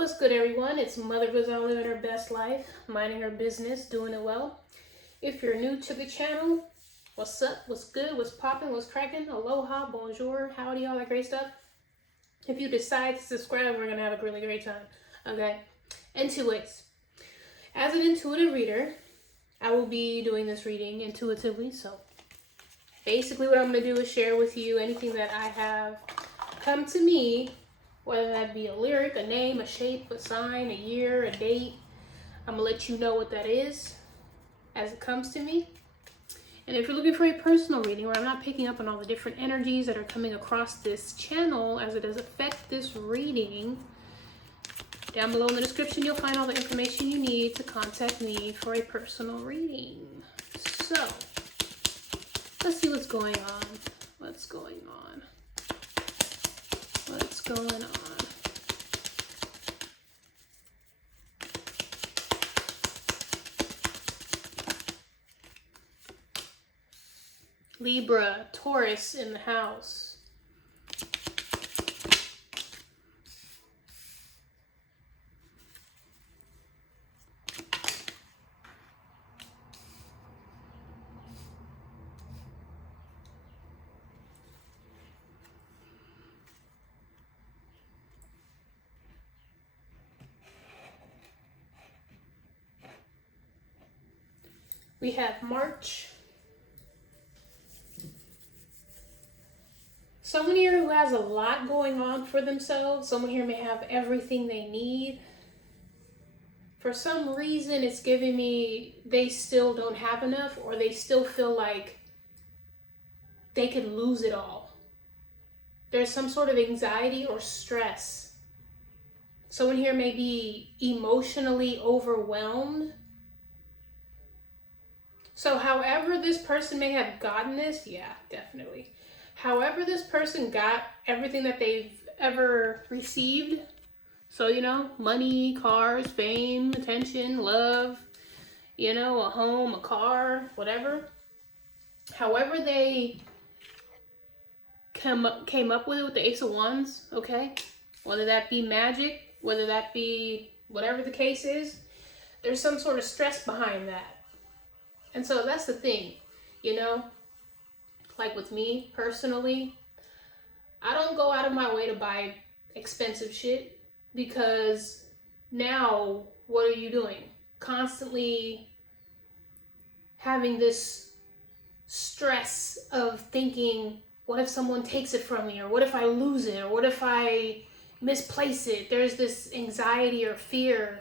What's good, everyone? It's Mother Bazan living her best life, minding her business, doing it well. If you're new to the channel, what's up? What's good? What's popping? What's cracking? Aloha, bonjour, howdy, all that great stuff. If you decide to subscribe, we're gonna have a really great time. Okay? In two ways. As an intuitive reader, I will be doing this reading intuitively. So basically, what I'm gonna do is share with you anything that I have come to me. Whether that be a lyric, a name, a shape, a sign, a year, a date. I'm going to let you know what that is as it comes to me. And if you're looking for a personal reading where I'm not picking up on all the different energies that are coming across this channel as it does affect this reading, down below in the description you'll find all the information you need to contact me for a personal reading. So, let's see what's going on. What's going on? What's going on? Libra, Taurus in the house. We have March. Someone here who has a lot going on for themselves. Someone here may have everything they need. For some reason, it's giving me they still don't have enough, or they still feel like they could lose it all. There's some sort of anxiety or stress. Someone here may be emotionally overwhelmed. So however this person may have gotten this, yeah, definitely. However this person got everything that they've ever received, so, you know, money, cars, fame, attention, love, you know, a home, a car, whatever. However they came up with it with the Ace of Wands, okay? Whether that be magic, whether that be whatever the case is, there's some sort of stress behind that. And so that's the thing, you know, like with me personally, I don't go out of my way to buy expensive shit because now what are you doing? Constantly having this stress of thinking, what if someone takes it from me? Or what if I lose it? Or what if I misplace it? There's this anxiety or fear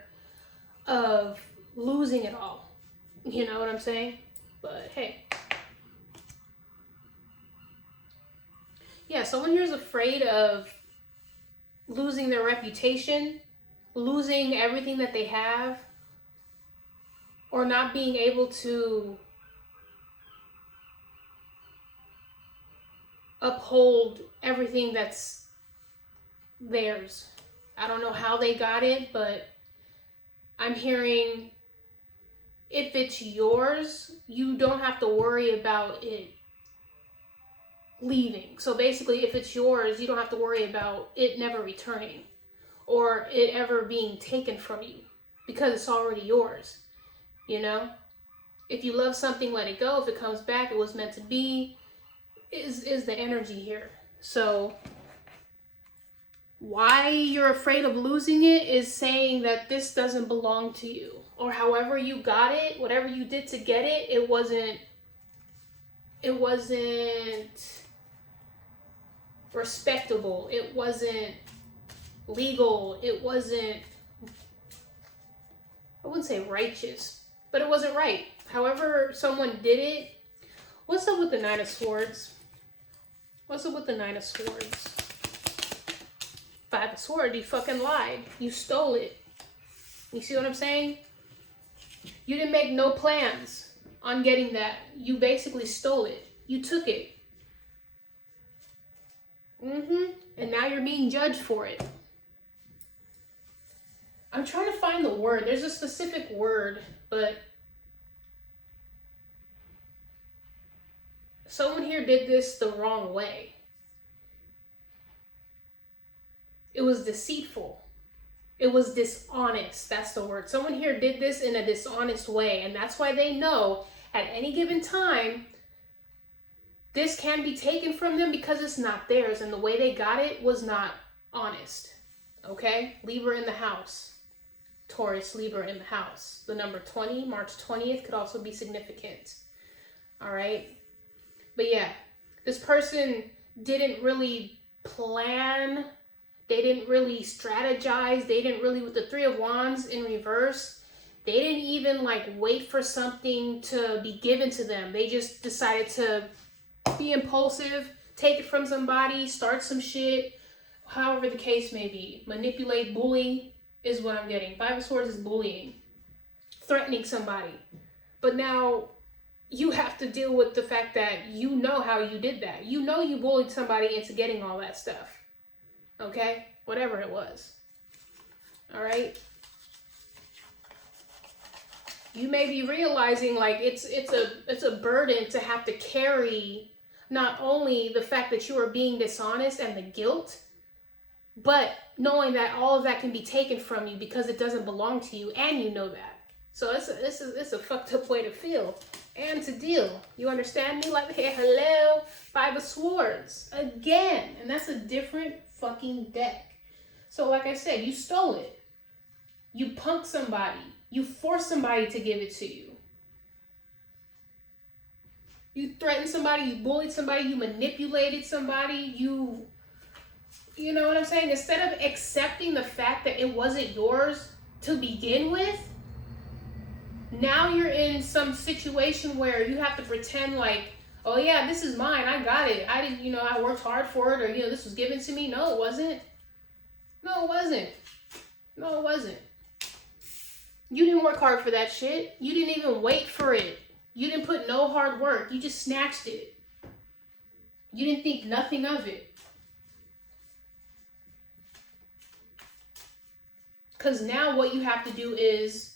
of losing it all. You know what I'm saying? But hey. Yeah, someone here is afraid of losing their reputation, losing everything that they have, or not being able to uphold everything that's theirs. I don't know how they got it, but I'm hearing if it's yours, you don't have to worry about it leaving. So basically, if it's yours, you don't have to worry about it never returning or it ever being taken from you because it's already yours. You know, if you love something, let it go. If it comes back, it was meant to be, is the energy here. So why you're afraid of losing it is saying that this doesn't belong to you, or however you got it, whatever you did to get it, it wasn't respectable, it wasn't legal, it wasn't, I wouldn't say righteous, but it wasn't right. However someone did it. What's up with the Nine of Swords? What's up with the Nine of Swords? Five of Swords, you fucking lied. You stole it. You see what I'm saying? You didn't make no plans on getting that. You basically stole it. You took it. And now you're being judged for it. I'm trying to find the word. There's a specific word, but someone here did this the wrong way. It was deceitful. It was dishonest. That's the word. Someone here did this in a dishonest way. And that's why they know at any given time, this can be taken from them because it's not theirs. And the way they got it was not honest. Okay? Libra in the house. Taurus, Libra in the house. The number 20, March 20th, could also be significant. All right? But yeah, this person didn't really plan. They didn't really strategize. They didn't really, with the Three of Wands in reverse, they didn't even like wait for something to be given to them. They just decided to be impulsive, take it from somebody, start some shit, however the case may be. Manipulate, bully is what I'm getting. Five of Swords is bullying, threatening somebody. But now you have to deal with the fact that you know how you did that. You know you bullied somebody into getting all that stuff. Okay? Whatever it was. All right? You may be realizing like it's a burden to have to carry not only the fact that you are being dishonest and the guilt, but knowing that all of that can be taken from you because it doesn't belong to you, and you know that. So it's a fucked up way to feel and to deal. You understand me? Like, hey, hello, Five of Swords again, and that's a different fucking deck. So like I said, you stole it. You punked somebody. You forced somebody to give it to you. You threatened somebody. You bullied somebody. You manipulated somebody. You know what I'm saying? Instead of accepting the fact that it wasn't yours to begin with, now you're in some situation where you have to pretend like, oh yeah, this is mine. I got it. I didn't, I worked hard for it, or, this was given to me. No, it wasn't. No, it wasn't. No, it wasn't. You didn't work hard for that shit. You didn't even wait for it. You didn't put no hard work. You just snatched it. You didn't think nothing of it. Because now what you have to do is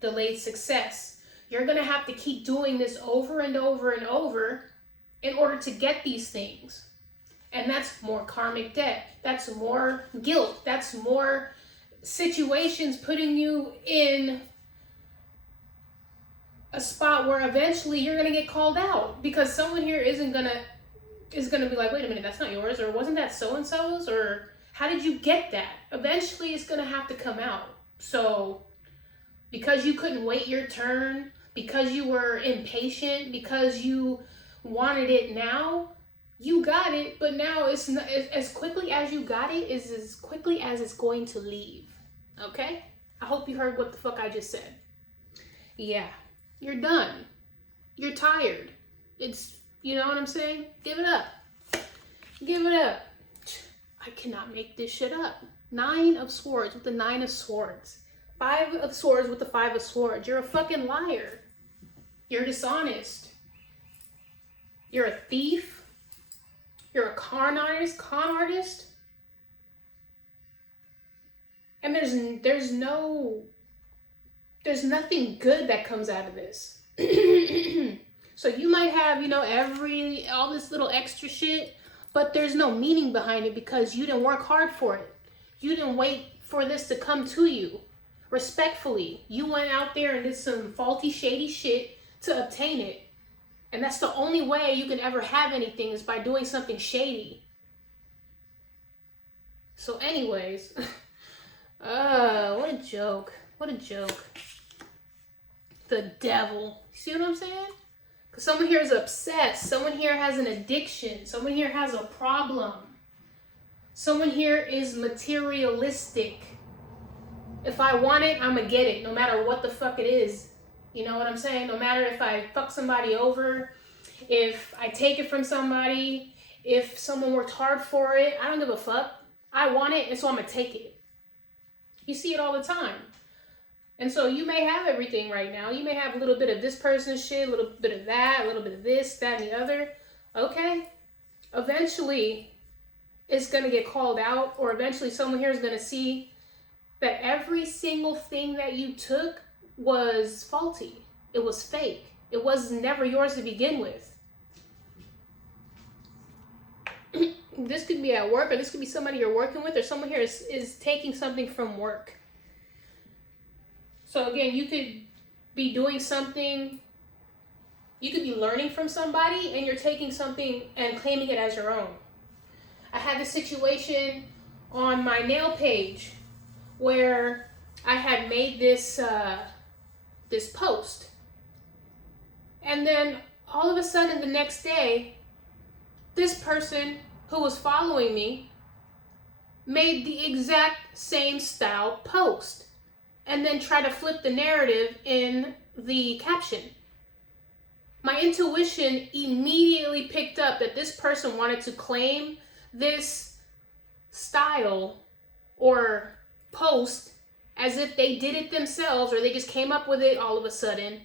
delayed success. You're going to have to keep doing this over and over and over in order to get these things. And that's more karmic debt. That's more guilt. That's more situations putting you in a spot where eventually you're going to get called out, because someone here is going to be like, wait a minute, that's not yours, or wasn't that so-and-so's, or how did you get that? Eventually it's going to have to come out. So because you couldn't wait your turn, because you were impatient, because you wanted it now, you got it, but now it's not, as quickly as you got it is as quickly as it's going to leave. Okay? I hope you heard what the fuck I just said. Yeah. You're done. You're tired. It's, you know what I'm saying? Give it up. Give it up. I cannot make this shit up. 9 of Swords with the 9 of Swords. 5 of Swords with the 5 of Swords. You're a fucking liar. You're dishonest. You're a thief. You're a con artist. And there's nothing good that comes out of this. So you might have, all this little extra shit, but there's no meaning behind it because you didn't work hard for it. You didn't wait for this to come to you. Respectfully, you went out there and did some faulty, shady shit to obtain it. And that's the only way you can ever have anything, is by doing something shady. So anyways, what a joke. What a joke. The devil. See what I'm saying? Because someone here is obsessed. Someone here has an addiction. Someone here has a problem. Someone here is materialistic. If I want it, I'm going to get it, no matter what the fuck it is. You know what I'm saying? No matter if I fuck somebody over, if I take it from somebody, if someone worked hard for it, I don't give a fuck. I want it, and so I'm going to take it. You see it all the time. And so you may have everything right now. You may have a little bit of this person's shit, a little bit of that, a little bit of this, that, and the other. Okay. Eventually, it's going to get called out, or eventually someone here is going to see that every single thing that you took was faulty. It was fake. It was never yours to begin with. This could be at work, or this could be somebody you're working with, or someone here is taking something from work. So again, you could be doing something, you could be learning from somebody and you're taking something and claiming it as your own. I had this situation on my nail page where I had made this this post, and then all of a sudden the next day, this person who was following me made the exact same style post and then tried to flip the narrative in the caption. My intuition immediately picked up that this person wanted to claim this style or post as if they did it themselves or they just came up with it all of a sudden.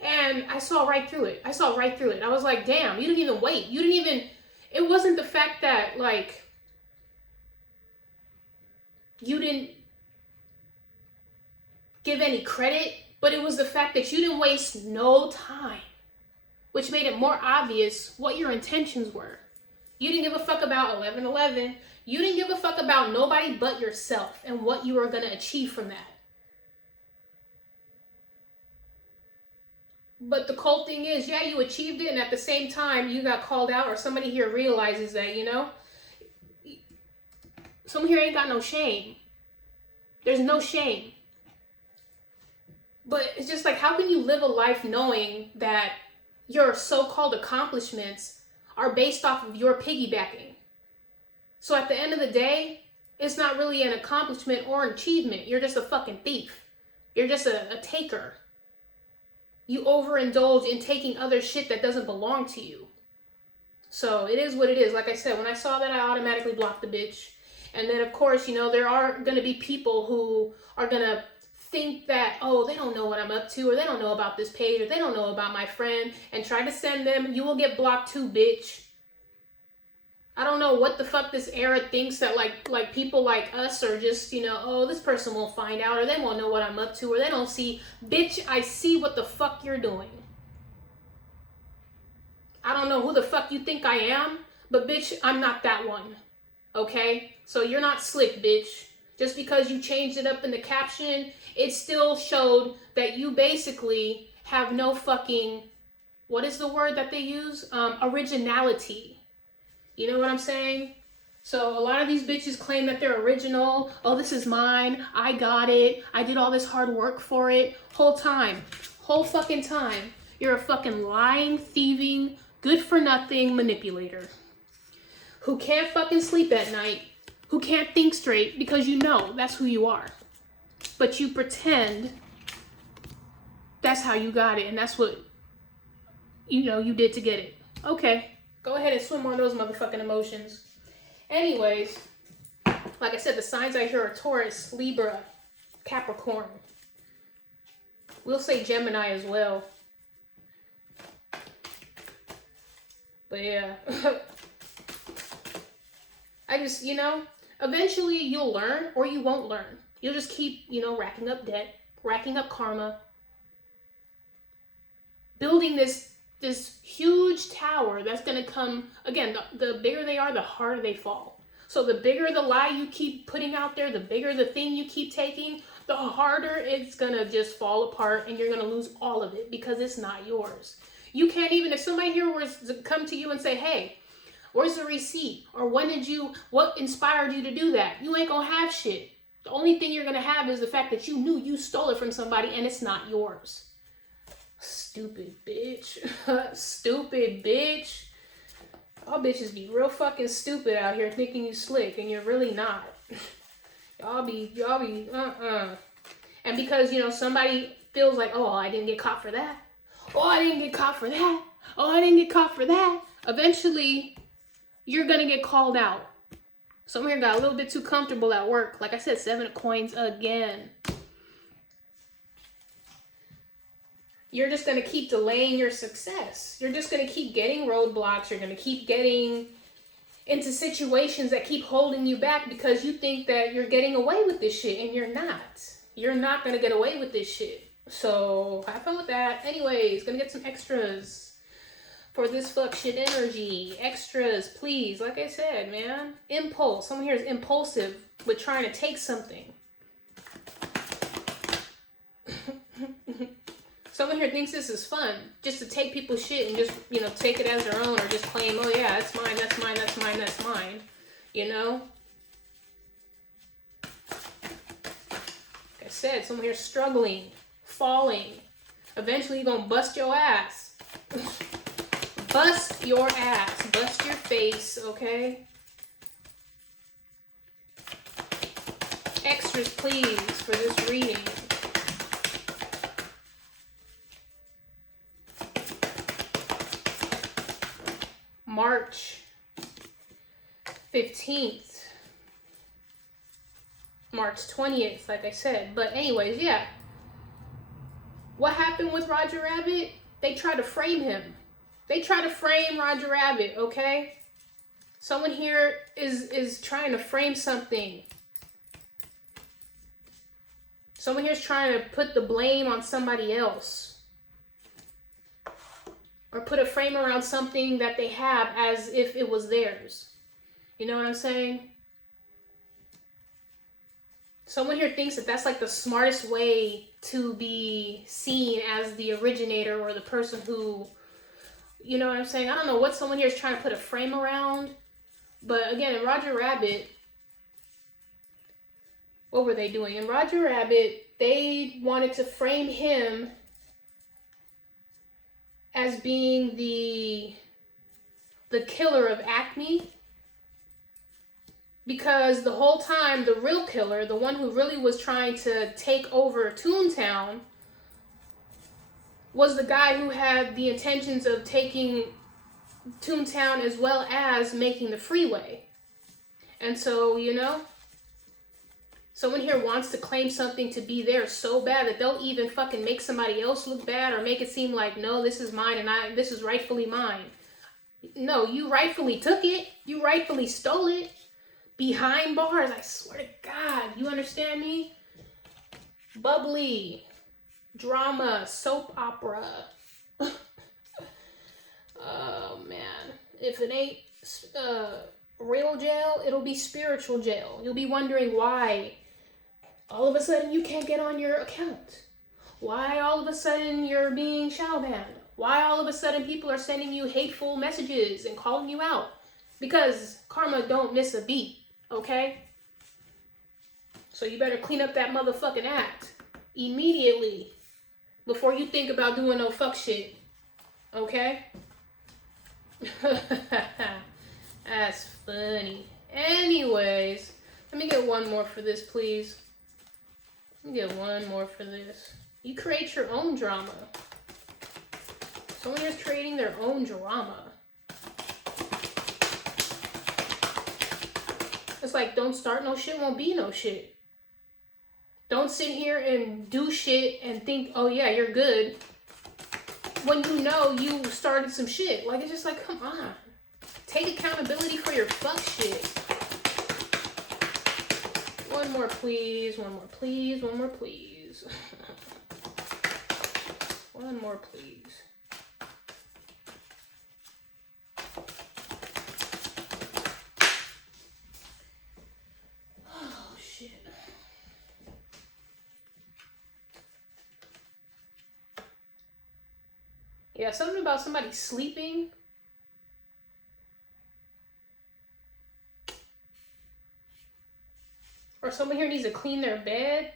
And I saw right through it. I was like, damn, you didn't even wait. It wasn't the fact that, like, you didn't give any credit, but it was the fact that you didn't waste no time, which made it more obvious what your intentions were. You didn't give a fuck about 11/11. You didn't give a fuck about nobody but yourself and what you were going to achieve from that. But the cold thing is, yeah, you achieved it, and at the same time, you got called out, or somebody here realizes that, you know, someone here ain't got no shame. There's no shame. But it's just like, how can you live a life knowing that your so-called accomplishments are based off of your piggybacking? So at the end of the day, it's not really an accomplishment or an achievement. You're just a fucking thief. You're just a taker. You overindulge in taking other shit that doesn't belong to you. So it is what it is. Like I said, when I saw that, I automatically blocked the bitch. And then, of course, you know, there are going to be people who are going to think that, oh, they don't know what I'm up to, or they don't know about this page, or they don't know about my friend, and try to send them. You will get blocked too, bitch. I don't know what the fuck this era thinks that like people like us are just, you know, oh, this person won't find out, or they won't know what I'm up to, or they don't see. Bitch, I see what the fuck you're doing. I don't know who the fuck you think I am, but bitch, I'm not that one. Okay? So you're not slick, bitch. Just because you changed it up in the caption, it still showed that you basically have no fucking, what is the word that they use? Originality. You know what I'm saying? So a lot of these bitches claim that they're original. Oh, this is mine. I got it. I did all this hard work for it. Whole fucking time. You're a fucking lying, thieving, good for nothing manipulator who can't fucking sleep at night, who can't think straight because you know that's who you are. But you pretend that's how you got it and that's what, you know, you did to get it. Okay, go ahead and swim on those motherfucking emotions. Anyways, like I said, the signs I hear are Taurus, Libra, Capricorn. We'll say Gemini as well. But yeah. I just, you know, eventually you'll learn or you won't learn. You'll just keep, you know, racking up debt, racking up karma, building this huge tower that's going to come, again, the bigger they are, the harder they fall. So the bigger the lie you keep putting out there, the bigger the thing you keep taking, the harder it's going to just fall apart and you're going to lose all of it because it's not yours. You can't even, if somebody here was to come to you and say, hey, where's the receipt? Or what inspired you to do that? You ain't going to have shit. The only thing you're going to have is the fact that you knew you stole it from somebody and it's not yours. Stupid bitch. Stupid bitch. Y'all bitches be real fucking stupid out here thinking you slick and you're really not. Y'all be, And because, you know, somebody feels like, oh, I didn't get caught for that. Oh, I didn't get caught for that. Oh, I didn't get caught for that. Eventually, you're going to get called out. Someone here got a little bit too comfortable at work. Like I said, 7 of coins again. You're just going to keep delaying your success. You're just going to keep getting roadblocks. You're going to keep getting into situations that keep holding you back because you think that you're getting away with this shit and you're not. You're not going to get away with this shit. So have fun with that. Anyways, going to get some extras for this fuck shit energy. Extras, please. Like I said, man. Impulse. Someone here is impulsive with trying to take something. Someone here thinks this is fun, just to take people's shit and just, you know, take it as their own, or just claim, oh yeah, that's mine, that's mine, that's mine, that's mine. You know? Like I said, someone here struggling, falling. Eventually you're gonna bust your ass. Bust your ass. Bust your face, okay? Extras, please, for this reading. March 15th. March 20th, like I said. But anyways, yeah. What happened with Roger Rabbit? They tried to frame him. They tried to frame Roger Rabbit, okay? Someone here is trying to frame something. Someone here is trying to put the blame on somebody else. Or put a frame around something that they have as if it was theirs. You know what I'm saying? Someone here thinks that that's like the smartest way to be seen as the originator or the person who, you know what I'm saying? I don't know what someone here is trying to put a frame around. But again, in Roger Rabbit, what were they doing? In Roger Rabbit, they wanted to frame him as being the killer of Acme, because the whole time the real killer, the one who really was trying to take over Toontown, was the guy who had the intentions of taking Toontown as well as making the freeway. And so, you know, someone here wants to claim something to be theirs so bad that they'll even fucking make somebody else look bad, or make it seem like, no, this is mine and this is rightfully mine. No, you rightfully took it. You rightfully stole it. Behind bars, I swear to God. You understand me? Bubbly. Drama. Soap opera. Oh, man. If it ain't real jail, it'll be spiritual jail. You'll be wondering why all of a sudden you can't get on your account. Why all of a sudden you're being shadow banned. Why all of a sudden people are sending you hateful messages and calling you out. Because karma don't miss a beat, okay? So you better clean up that motherfucking act immediately before you think about doing no fuck shit, okay? That's funny. Anyways, let me get one more for this, please. Let me get one more for this. You create your own drama. Someone is creating their own drama. It's like, don't start no shit, won't be no shit. Don't sit here and do shit and think, oh yeah, you're good, when you know you started some shit. Like, it's just like, come on. Take accountability for your fuck shit. One more, please. One more, please. One more, please. One more, please. Oh, shit. Yeah, something about somebody sleeping. Or someone here needs to clean their bed.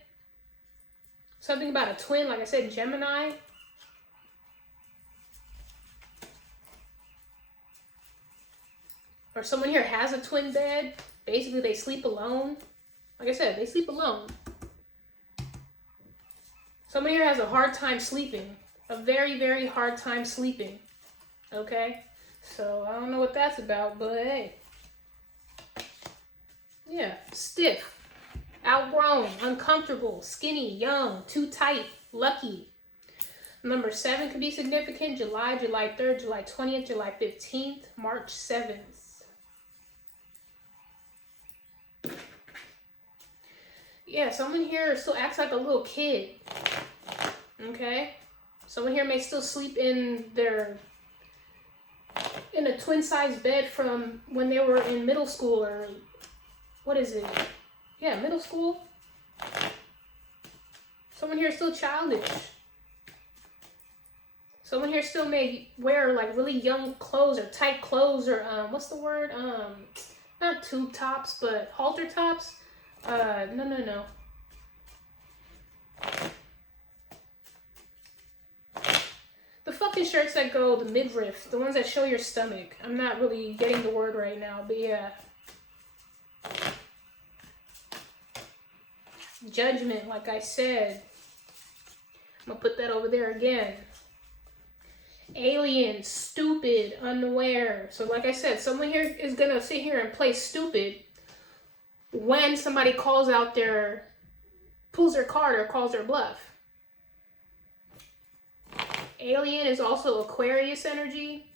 Something about a twin, like I said, Gemini. Or someone here has a twin bed. Basically, they sleep alone. Like I said, they sleep alone. Someone here has a hard time sleeping. A very, very hard time sleeping. Okay? So, I don't know what that's about, but hey. Yeah, stiff. Outgrown, uncomfortable, skinny, young, too tight, lucky. Number 7 could be significant. July 3rd, July 20th, July 15th, March 7th. Yeah, someone here still acts like a little kid. Okay? Someone here may still sleep in a twin-size bed from when they were in middle school, or what is it? Yeah, middle school. Someone here is still childish. Someone here still may wear like really young clothes or tight clothes or what's the word? Not tube tops, but halter tops. No. The fucking shirts that go the midriff, the ones that show your stomach. I'm not really getting the word right now, but yeah. Judgment, like I said. I'm gonna put that over there again. Alien, stupid, unaware. So like I said, someone here is gonna sit here and play stupid when somebody calls out their, pulls their card or calls their bluff. Alien is also Aquarius energy,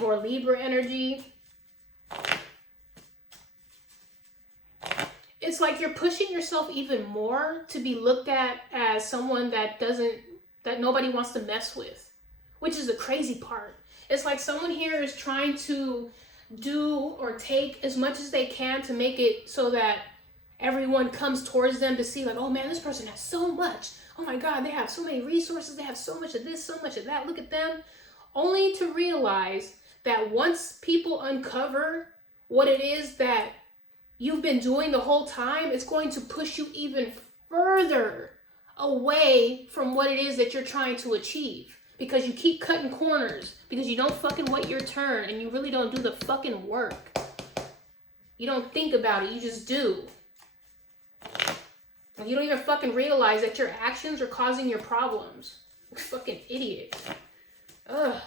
more Libra energy. It's like you're pushing yourself even more to be looked at as someone that nobody wants to mess with, which is the crazy part. It's like someone here is trying to do or take as much as they can to make it so that everyone comes towards them to see like, oh man, this person has so much. Oh my God, they have so many resources. They have so much of this, so much of that. Look at them. Only to realize that once people uncover what it is that you've been doing the whole time, it's going to push you even further away from what it is that you're trying to achieve. Because you keep cutting corners, because you don't fucking wait your turn, and you really don't do the fucking work. You don't think about it, you just do. You don't even fucking realize that your actions are causing your problems. Fucking idiot. Ugh.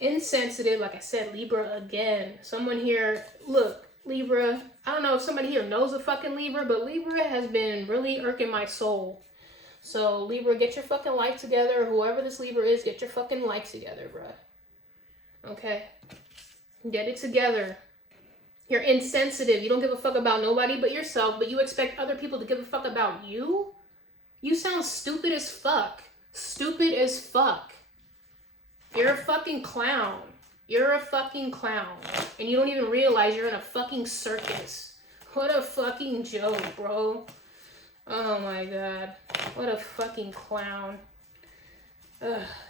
Insensitive, like I said, Libra again. Someone here, look, Libra, I don't know if somebody here knows a fucking Libra, but Libra has been really irking my soul. So Libra, get your fucking life together. Whoever this Libra is, get your fucking life together, bruh. Okay? Get it together. You're insensitive. You don't give a fuck about nobody but yourself, but you expect other people to give a fuck about you? You sound stupid as fuck. Stupid as fuck. You're a fucking clown. You're a fucking clown. And you don't even realize you're in a fucking circus. What a fucking joke, bro. Oh my God. What a fucking clown.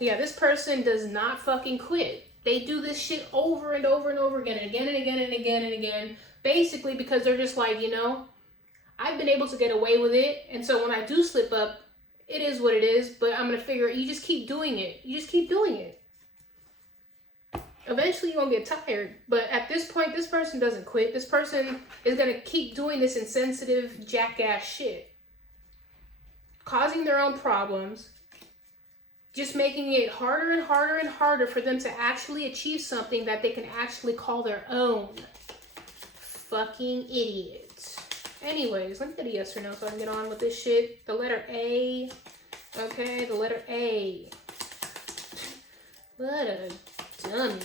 Yeah, this person does not fucking quit. They do this shit over and over and over again and again and again and again and again. Basically because they're just like, you know, I've been able to get away with it. And so when I do slip up, it is what it is. But I'm going to figure you just keep doing it. You just keep doing it. Eventually you're going to get tired. But at this point, this person doesn't quit. This person is going to keep doing this insensitive jackass shit. Causing their own problems. Just making it harder and harder and harder for them to actually achieve something that they can actually call their own. Fucking idiot. Anyways, let me get a yes or no so I can get on with this shit. The letter A. Okay, the letter A. What a dummy.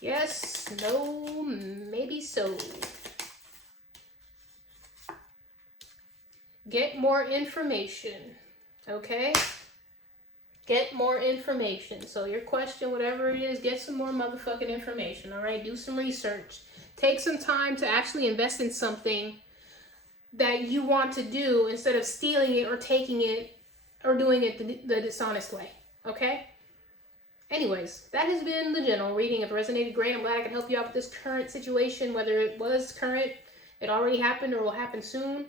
Yes, no, maybe so. Get more information, okay? Get more information. So your question, whatever it is, get some more motherfucking information, all right? Do some research. Take some time to actually invest in something that you want to do instead of stealing it or taking it or doing it the dishonest way, okay? Anyways, that has been the general reading. If it resonated, great. I'm glad I could help you out with this current situation, whether it was current, it already happened, or will happen soon.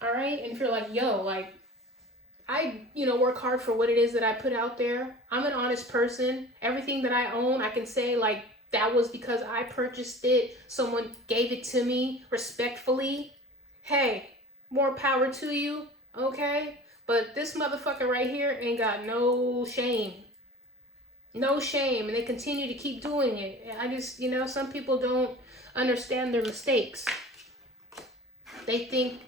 All right. And if you're like, yo, like, I, work hard for what it is that I put out there. I'm an honest person. Everything that I own, I can say like that was because I purchased it. Someone gave it to me respectfully. Hey, more power to you. Okay. But this motherfucker right here ain't got no shame. No shame. And they continue to keep doing it. I just, some people don't understand their mistakes. They think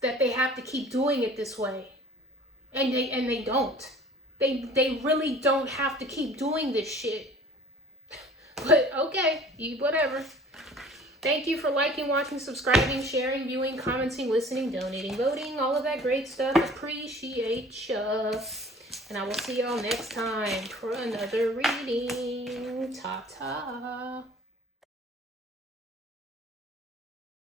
that they have to keep doing it this way. And they don't. They really don't have to keep doing this shit. But okay, whatever. Thank you for liking, watching, subscribing, sharing, viewing, commenting, listening, donating, voting, all of that great stuff. Appreciate ya. And I will see y'all next time for another reading. Ta-ta.